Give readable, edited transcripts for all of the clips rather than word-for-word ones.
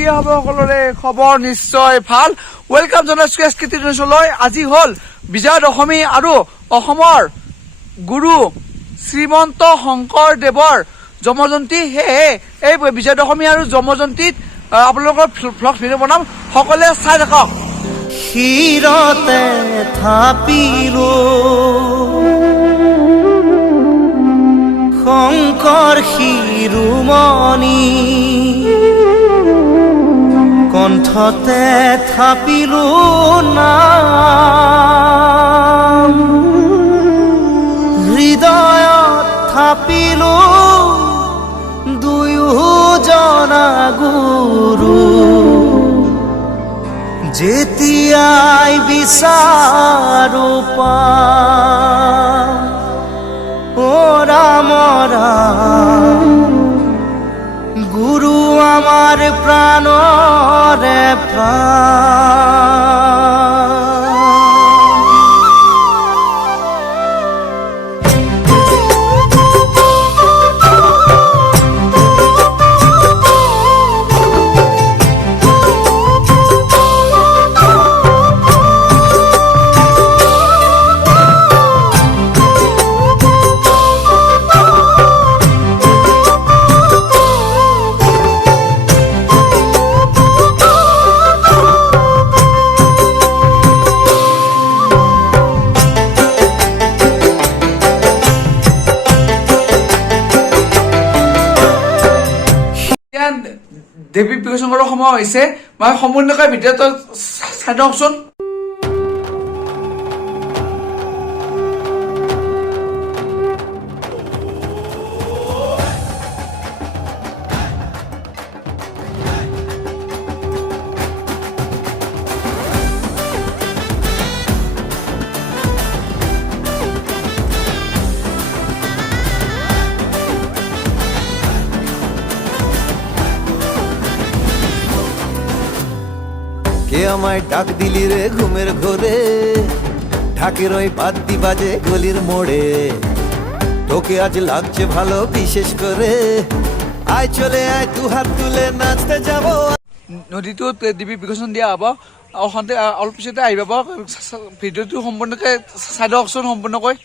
কি হ'ব সকলোৰে খবৰ নিশ্চয় ভাল। ওয়েলকাম জনাইছো এছকেটি নিউজলৈ। আজি হ'ল বিজয়া দশমী আৰু অসমৰ গুৰু শ্ৰীমন্ত শংকৰদেৱৰ জন্মজয়ন্তী। সেয়ে এই বিজয়া দশমী আৰু জন্মজয়ন্তীত আপোনালোকৰ ভ্লগ ভিডিঅ' বনাম, সকলোৱে চাই থাকক। ক্ষীৰতে থাপিলো শংকৰ শিৰোমণি, কণ্ঠতে থাপিলো নাম, হৃদয়ত থাপিলো দুয়োজনা গুৰু, যেতিয়াই বিচাৰো পাম ও ৰাম ৰাম, গুৰু আমাৰ প্ৰাণৰে প্ৰাণ। দেৱী বিষ্ণুৰ সময় হৈছে, মই সম্পূৰ্ণকৈ ভিডিঅ'টো চাই দিয়কচোন। কে আমায় ডাক দিলি রে ঘুমের ঘোরে, ঢাকের ওই বাদ্যি বাজে গলির মোড়ে, তোকে আজ লাগছে ভালো বিশেষ করে, আয় চলে আয় দু হাত তুলে নাচতে যাব। নদীটোত দেৱী বিসৰ্জন দিয়া হ'ব, অলপ পিছতে আহি পাব। ভিডিঅ'টো সম্পূৰ্ণকৈ চাই দিয়কচোন সম্পূৰ্ণকৈ।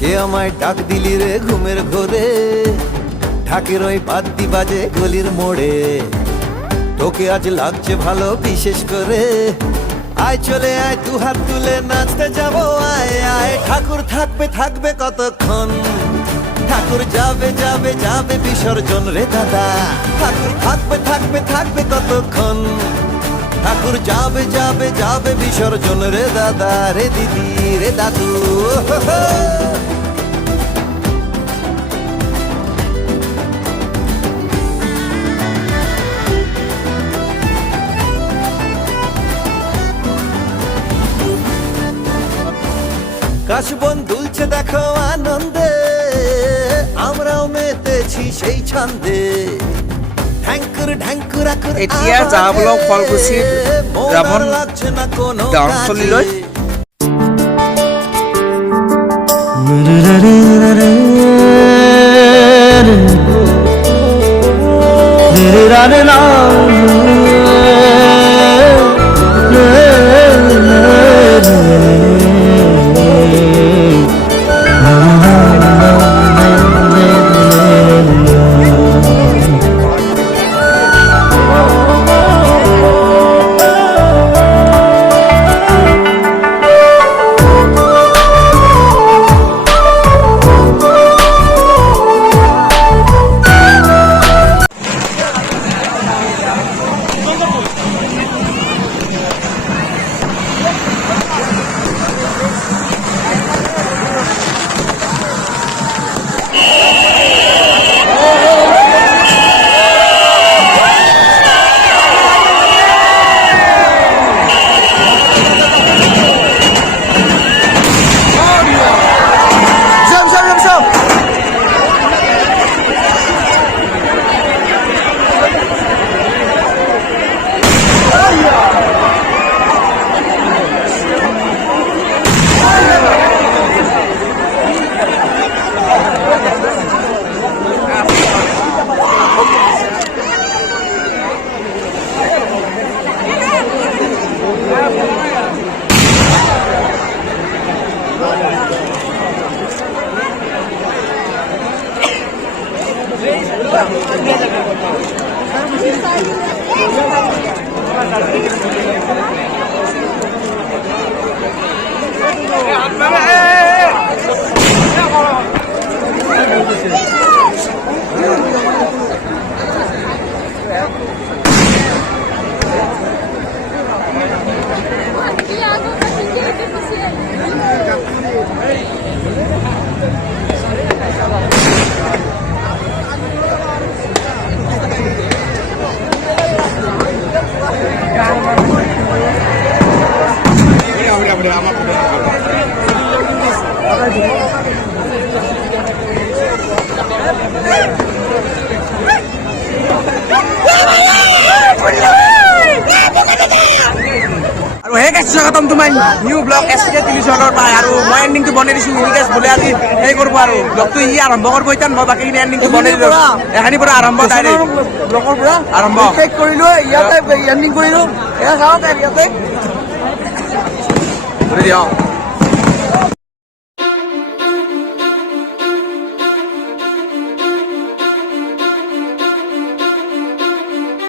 কে আমায় ডাক দিলি রে ঘুমের ঘোরে, ঢাকের ওই বাদ্যি বাজে গলির মোড়ে, তোকে আজ লাগছে ভালো বিশেষ করে, আয় চলে আয় দু হাত তুলে নাচতে যাব। আয় আয় ঠাকুর থাকবে থাকবে কতক্ষণ, ঠাকুর যাবে যাবে যাবে বিসর্জন রে দাদা, ঠাকুর থাকবে থাকবে থাকবে কতক্ষণ, ঠাকুর যাবে যাবে যাবে বিসর্জন রে দাদা, রে দিদি রে দাদু। কাশবন দুলছে দেখো আনন্দে, আমরাও মেতেছি সেই ছন্দে, ঢ্যাঙ্কুর ঢ্যাঙ্কুর আকুর। এতিয়া যাবলৈ ফলকুছিত ৰাৱণ গাঁৱস্থলীলৈ। আৰু হে গাইছ স্বাগতম তোমাৰ নিউ ব্লগ SK টেলিভিছনৰ পৰা আৰু মই এণ্ডিংটো বনাই দিছোঁ গাইছ বোলে আজি হেৰি কৰিব আৰু ব্লগটো ই আৰম্ভ কৰিব এতিয়া মই বাকীখিনি এণ্ডিংটো বনাই দিলোঁ এখানিৰ পৰা আৰম্ভ ডাইৰেক্ট ব্লকৰ পৰা আৰম্ভ শেষ কৰিলো ইয়াতে এণ্ডিং কৰিলো এয়া চাওক ইয়াতে কৰি দিওঁ